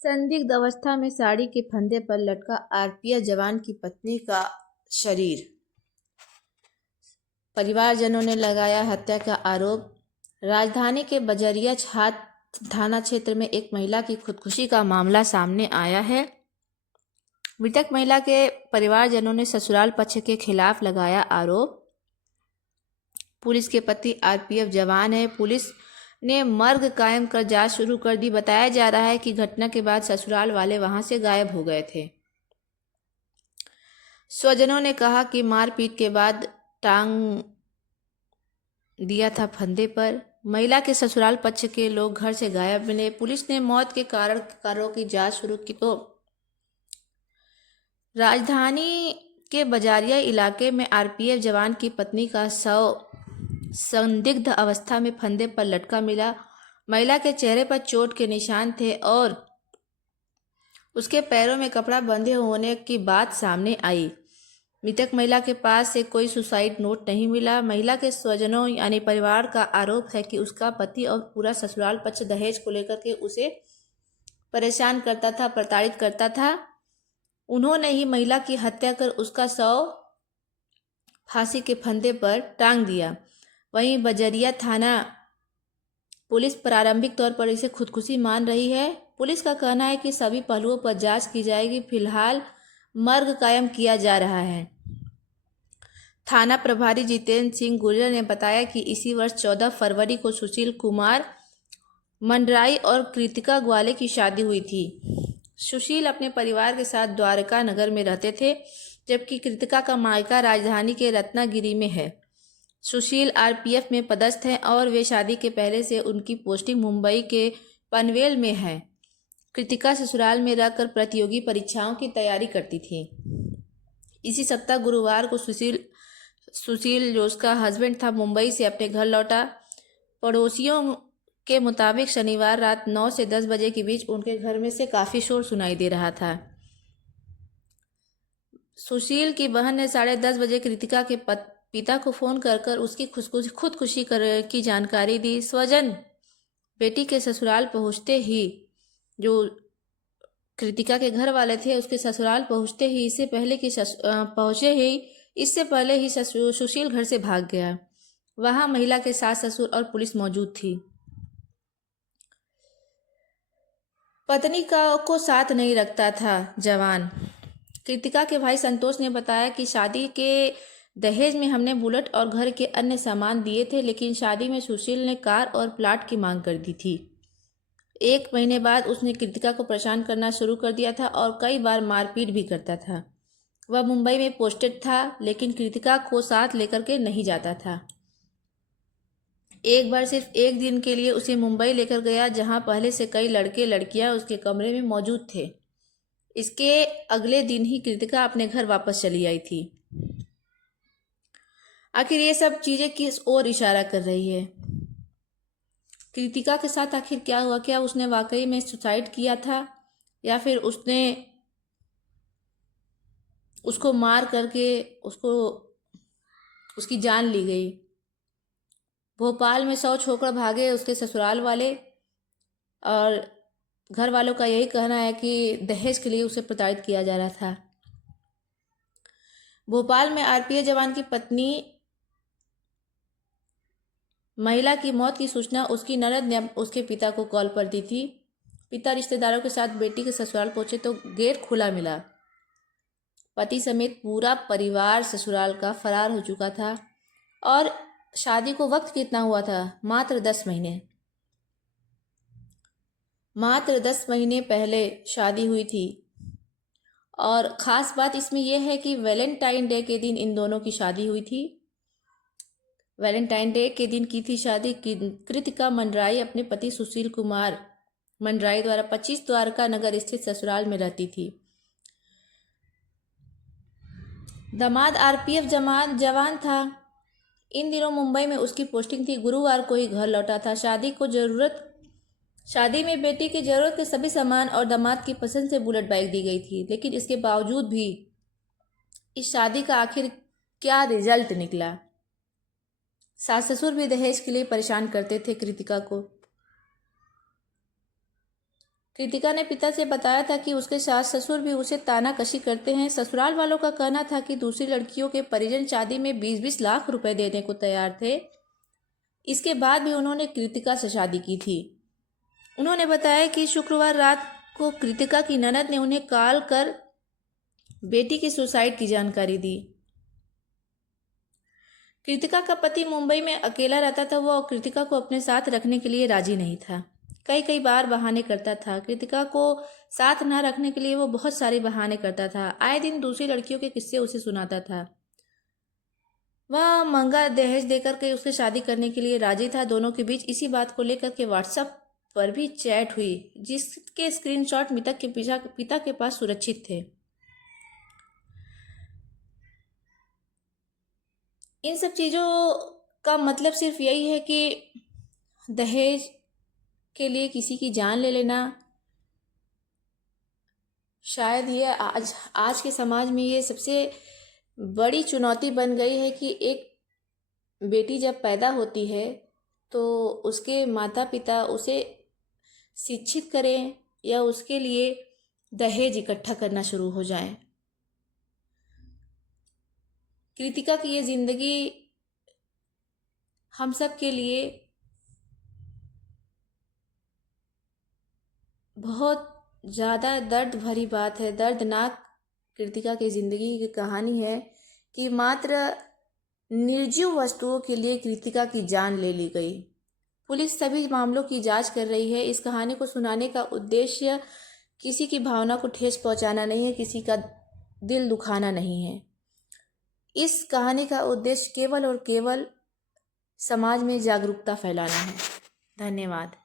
संदिग्ध अवस्था में साड़ी के फंदे पर लटका आरपीएफ जवान की पत्नी का शरीर। परिवारजनों ने लगाया हत्या का आरोप। राजधानी के बजरिया छात थाना क्षेत्र में एक महिला की खुदकुशी का मामला सामने आया है। मृतक महिला के परिवारजनों ने ससुराल पक्ष के खिलाफ लगाया आरोप। पुलिस के पति आरपीएफ जवान है। पुलिस ने मर्ग कायम कर जांच शुरू कर दी। बताया जा रहा है कि घटना के बाद ससुराल वाले वहां से गायब हो गए थे। स्वजनों ने कहा कि मारपीट के बाद टांग दिया था फंदे पर। महिला के ससुराल पक्ष के लोग घर से गायब मिले। पुलिस ने मौत के कारणों की जांच शुरू की तो राजधानी के बजारिया इलाके में आरपीएफ जवान की पत्नी का शव संदिग्ध अवस्था में फंदे पर लटका मिला। महिला के चेहरे पर चोट के निशान थे और उसके पैरों में कपड़ा बंधे होने की बात सामने आई। मृतक महिला के पास से कोई सुसाइड नोट नहीं मिला। महिला के स्वजनों यानी परिवार का आरोप है कि उसका पति और पूरा ससुराल पक्ष दहेज को लेकर के उसे परेशान करता था, प्रताड़ित करता था। उन्होंने ही महिला की हत्या कर उसका शव फांसी के फंदे पर टांग दिया। वहीं बजरिया थाना पुलिस प्रारंभिक तौर पर इसे खुदकुशी मान रही है। पुलिस का कहना है कि सभी पहलुओं पर जांच की जाएगी। फिलहाल मर्ग कायम किया जा रहा है। थाना प्रभारी जितेंद्र सिंह गुर्जर ने बताया कि इसी वर्ष 14 फरवरी को सुशील कुमार मंडराई और कृतिका ग्वाले की शादी हुई थी। सुशील अपने परिवार के साथ द्वारका नगर में रहते थे, जबकि कृतिका का मायका राजधानी के रत्नागिरी में है। सुशील आरपीएफ में पदस्थ हैं और वे शादी के पहले से उनकी पोस्टिंग मुंबई के पनवेल में है। कृतिका ससुराल में रहकर प्रतियोगी परीक्षाओं की तैयारी करती थी। इसी सप्ताह गुरुवार को सुशील जो उसका हस्बैंड था मुंबई से अपने घर लौटा। पड़ोसियों के मुताबिक शनिवार रात 9 से 10 बजे के बीच उनके घर में से काफ़ी शोर सुनाई दे रहा था। सुशील की बहन ने 10:30 बजे कृतिका के पिता को फ़ोन कर उसकी खुदकुशी की जानकारी दी। स्वजन बेटी के ससुराल पहुंचते ही, जो कृतिका के घर वाले थे, उसके ससुराल पहुंचते ही इससे पहले ही सुशील घर से भाग गया। वहां महिला के सास ससुर और पुलिस मौजूद थी। पत्नी को साथ नहीं रखता था जवान। कृतिका के भाई संतोष ने बताया कि शादी के दहेज में हमने बुलेट और घर के अन्य सामान दिए थे, लेकिन शादी में सुशील ने कार और प्लाट की मांग कर दी थी। 1 महीने बाद उसने कृतिका को परेशान करना शुरू कर दिया था और कई बार मारपीट भी करता था। वह मुंबई में पोस्टेड था, लेकिन कृतिका को साथ लेकर के नहीं जाता था। एक बार सिर्फ 1 दिन के लिए उसे मुंबई लेकर गया, जहां पहले से कई लड़के लड़कियां उसके कमरे में मौजूद थे। इसके अगले दिन ही कृतिका अपने घर वापस चली आई थी। आखिर ये सब चीजें किस ओर इशारा कर रही है? कृतिका के साथ आखिर क्या हुआ? क्या उसने वाकई में सुसाइड किया था, या फिर उसने उसको मार करके उसकी जान ली गई? भोपाल में शव छोड़कर भागे उसके ससुराल वाले, और घर वालों का यही कहना है कि दहेज के लिए उसे प्रताड़ित किया जा रहा था। भोपाल में आरपीएफ जवान की पत्नी महिला की मौत की सूचना उसकी ननद ने उसके पिता को कॉल पर दी थी। पिता रिश्तेदारों के साथ बेटी के ससुराल पहुंचे तो गेट खुला मिला। पति समेत पूरा परिवार ससुराल का फरार हो चुका था। और शादी को वक्त कितना हुआ था? मात्र 10 महीने। मात्र 10 महीने पहले शादी हुई थी। और ख़ास बात इसमें यह है कि वैलेंटाइन डे के दिन इन दोनों की शादी हुई थी। वैलेंटाइन डे के दिन की थी शादी। कृतिका मंडराई अपने पति सुशील कुमार मंडराई द्वारा 25 द्वारका नगर स्थित ससुराल में रहती थी। दामाद आरपीएफ जवान था। इन दिनों मुंबई में उसकी पोस्टिंग थी। गुरुवार को ही घर लौटा था। शादी में बेटी की जरूरत के सभी सामान और दामाद की पसंद से बुलेट बाइक दी गई थी, लेकिन इसके बावजूद भी इस शादी का आखिर क्या रिजल्ट निकला? सास ससुर भी दहेज के लिए परेशान करते थे कृतिका को। कृतिका ने पिता से बताया था कि उसके सास ससुर भी उसे तानाकशी करते हैं। ससुराल वालों का कहना था कि दूसरी लड़कियों के परिजन शादी में 20-20 लाख रुपए देने को तैयार थे। इसके बाद भी उन्होंने कृतिका से शादी की थी। उन्होंने बताया कि शुक्रवार रात को कृतिका की ननद ने उन्हें कॉल कर बेटी की सुसाइड की जानकारी दी। कृतिका का पति मुंबई में अकेला रहता था। वह कृतिका को अपने साथ रखने के लिए राजी नहीं था। कई बार बहाने करता था। कृतिका को साथ न रखने के लिए वो बहुत सारे बहाने करता था। आए दिन दूसरी लड़कियों के किस्से उसे सुनाता था। वह महंगा दहेज देकर के उससे शादी करने के लिए राजी था। दोनों के बीच इसी बात को लेकर के व्हाट्सएप पर भी चैट हुई, जिसके स्क्रीनशॉट मृतक के पिता के पास सुरक्षित थे। इन सब चीज़ों का मतलब सिर्फ यही है कि दहेज के लिए किसी की जान ले लेना, शायद ये आज के समाज में ये सबसे बड़ी चुनौती बन गई है कि एक बेटी जब पैदा होती है तो उसके माता पिता उसे शिक्षित करें या उसके लिए दहेज इकट्ठा करना शुरू हो जाए। कृतिका की ये ज़िंदगी हम सब के लिए बहुत ज़्यादा दर्द भरी बात है। दर्दनाक कृतिका की ज़िंदगी की कहानी है कि मात्र निर्जीव वस्तुओं के लिए कृतिका की जान ले ली गई। पुलिस सभी मामलों की जांच कर रही है। इस कहानी को सुनाने का उद्देश्य किसी की भावना को ठेस पहुंचाना नहीं है, किसी का दिल दुखाना नहीं है। इस कहानी का उद्देश्य केवल और केवल समाज में जागरूकता फैलाना है। धन्यवाद।